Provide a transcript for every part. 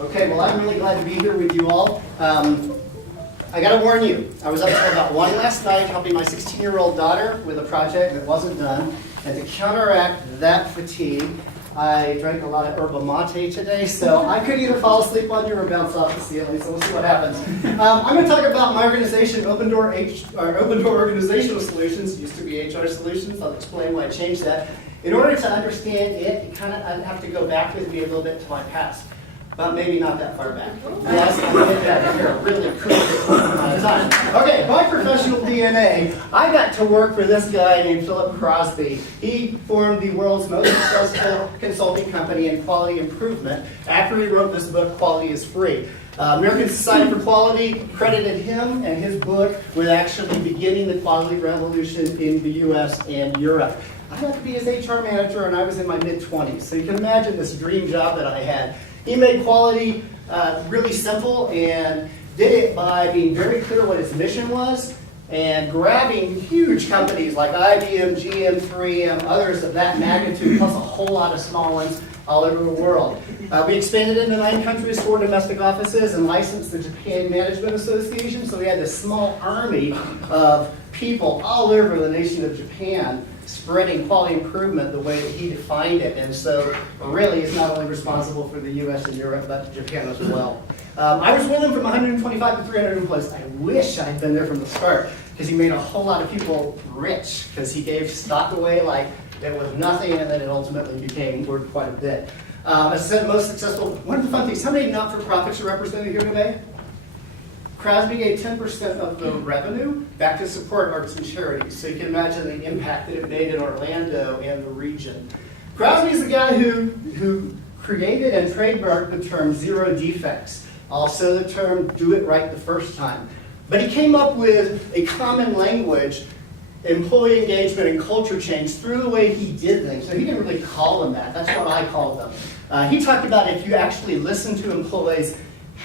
Okay, well, I'm really glad to be here with you all. I gotta warn you, I was up till about 1 last night helping my 16-year-old daughter with a project that wasn't done. And to counteract that fatigue, I drank a lot of yerba mate today, so I could either fall asleep on you or bounce off the ceiling, so we'll see what happens. I'm going to talk about my organization, Open Door Organizational Solutions. Used to be HR Solutions. I'll explain why I changed that. In order to understand it, you kind of have to go back with me a little bit to my past, but maybe not that far back. Yes, I'm going to get that here really cool time. Okay, my professional DNA, I got to work for this guy named Philip Crosby. He formed the world's most successful consulting company in quality improvement after he wrote this book, Quality is Free. American Society for Quality credited him and his book with actually beginning the quality revolution in the US and Europe. I got to be his HR manager and I was in my mid-20s, so you can imagine this dream job that I had. He made quality really simple and did it by being very clear what his mission was and grabbing huge companies like IBM, GM, 3M, others of that magnitude, plus a whole lot of small ones all over the world. We expanded into 9 countries, 4 domestic offices, and licensed the Japan Management Association, so we had this small army of people all over the nation of Japan spreading quality improvement the way that he defined it. And so really is not only responsible for the US and Europe, but Japan as well. I was with him from 125 to 300 employees. I wish I had been there from the start because he made a whole lot of people rich because he gave stock away like it was nothing, and then it ultimately became worth quite a bit. As I said, most successful, one of the fun things, how many not-for-profits are represented here today? Crosby gave 10% of the revenue back to support arts and charities. So you can imagine the impact that it made in Orlando and the region. Crosby is the guy who created and trademarked the term zero defects. Also the term do it right the first time. But he came up with a common language, employee engagement and culture change through the way he did things. So he didn't really call them that. That's what I called them. He talked about if you actually listen to employees'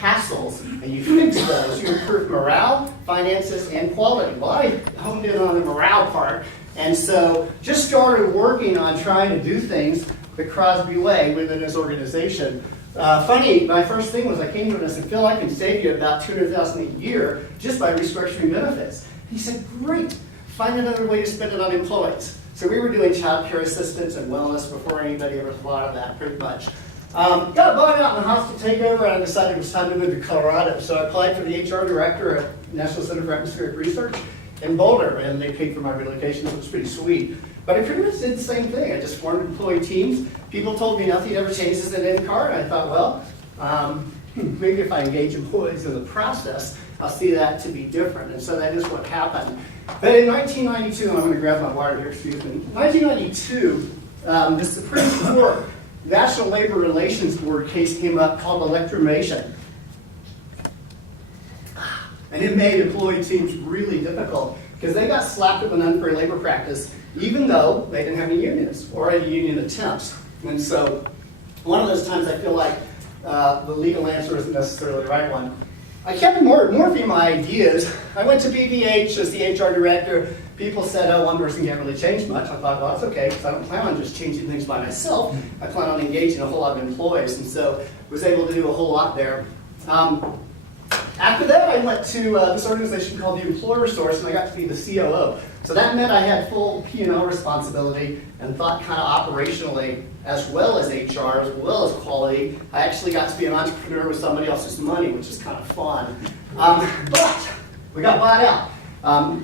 hassles and you fix those, you improve morale, finances, and quality. Well, I honed in on the morale part, and so just started working on trying to do things the Crosby way within his organization. Funny, my first thing was I came to him and I said, Phil, I can save you about $200,000 a year just by restructuring benefits. He said, great, find another way to spend it on employees. So we were doing child care assistance and wellness before anybody ever thought of that, pretty much. Got bought out in the hostile takeover, and I decided it was time to move to Colorado. So I applied for the HR director at National Center for Atmospheric Research in Boulder, and they paid for my relocation, so it was pretty sweet. But I pretty much did the same thing. I just formed employee teams. People told me nothing ever changes in NCAR, and I thought, well, maybe if I engage employees in the process, I'll see that to be different. And so that is what happened. But in 1992, and I'm going to grab my water here, excuse me. 1992, the Supreme Court National Labor Relations Board case came up called electromation. And it made employee teams really difficult because they got slapped with an unfair labor practice even though they didn't have any unions or any union attempts. And so one of those times I feel like the legal answer isn't necessarily the right one. I kept morphing my ideas. I went to BBH as the HR director. People said, oh, one person can't really change much. I thought, well, that's okay, because I don't plan on just changing things by myself. I plan on engaging a whole lot of employees, and so was able to do a whole lot there. After that, I went to this organization called the Employer Source, and I got to be the COO. So that meant I had full P&L responsibility and thought kind of operationally as well as HR, as well as quality. I actually got to be an entrepreneur with somebody else's money, which is kind of fun. But we got bought out.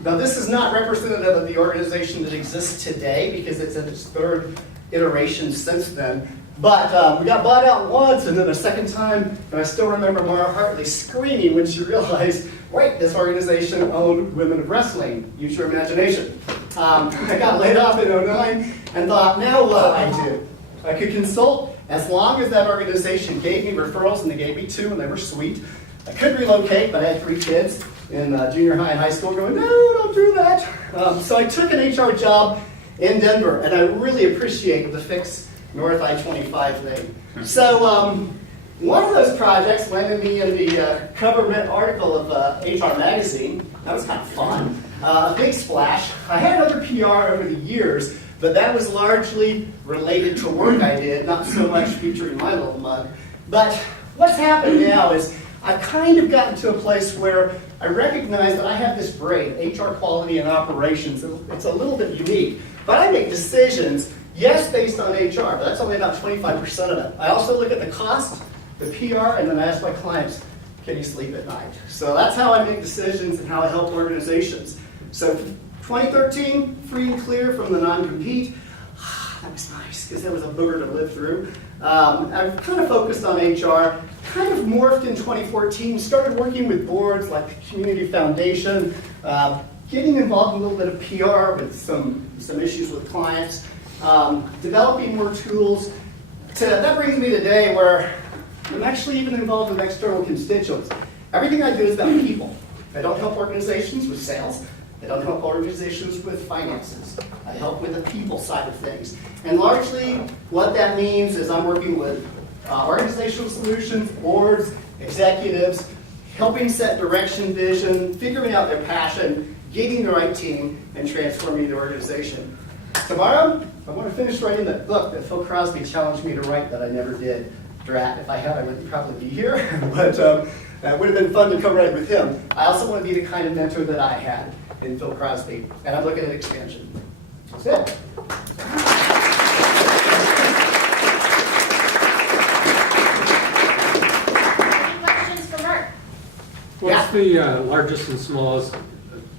Now this is not representative of the organization that exists today because it's in its 3rd iteration since then. But we got bought out once and then a second time, and I still remember Mara Hartley screaming when she realized, wait, this organization owned Women of Wrestling. Use your imagination. I got laid off in 2009 and thought, now what do I do? I could consult as long as that organization gave me referrals, and they gave me 2, and they were sweet. I could relocate, but I had 3 kids in junior high and high school going, no, don't do that. So I took an HR job in Denver, and I really appreciate the Fix North I-25 thing. So one of those projects landed me in the cover article of HR Magazine. That was kind of fun. A big splash. I had other PR over the years, but that was largely related to work I did, not so much featuring my little mug. But what's happened now is I've kind of gotten to a place where I recognize that I have this brain, HR quality and operations. It's a little bit unique, but I make decisions, yes, based on HR, but that's only about 25% of it. I also look at the cost, the PR, and then I ask my clients, can you sleep at night? So that's how I make decisions and how I help organizations. So 2013, free and clear from the non-compete. That was nice, because that was a booger to live through. I've kind of focused on HR, kind of morphed in 2014, started working with boards like the Community Foundation, getting involved in a little bit of PR with some issues with clients, developing more tools. That brings me today where I'm actually even involved with external constituents. Everything I do is about people. I don't help organizations with sales. I don't help organizations with finances. I help with the people side of things. And largely, what that means is I'm working with organizational solutions, boards, executives, helping set direction, vision, figuring out their passion, getting the right team, and transforming the organization. Tomorrow, I want to finish writing that book that Phil Crosby challenged me to write that I never did. Drat, if I had, I wouldn't probably be here, but it would have been fun to co-write with him. I also want to be the kind of mentor that I had in Phil Crosby, and I'm looking at expansion. That's it. Any questions for Mark? What's the largest and smallest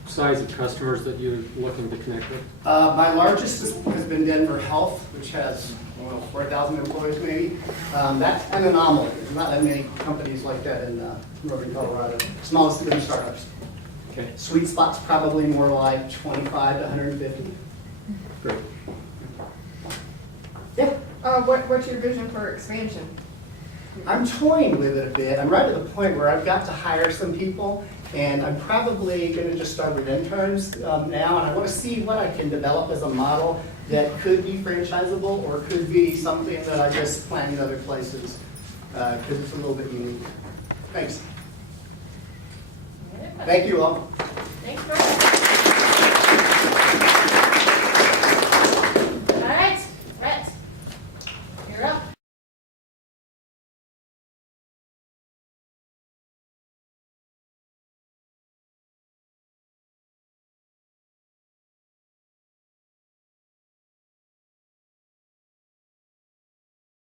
size of customers that you're looking to connect with? My largest has been Denver Health, which has 4,000 employees maybe. That's an anomaly. There's not that many companies like that in northern Colorado. Smallest have been startups. Okay, Sweet spot's probably more like 25 to 150. great. Yeah. What's your vision for expansion? I'm toying with it a bit. I'm right at the point where I've got to hire some people, and I'm probably going to just start with interns now, and I want to see what I can develop as a model that could be franchisable or could be something that I just plan in other places, because it's a little bit unique. Thanks. Thank you all.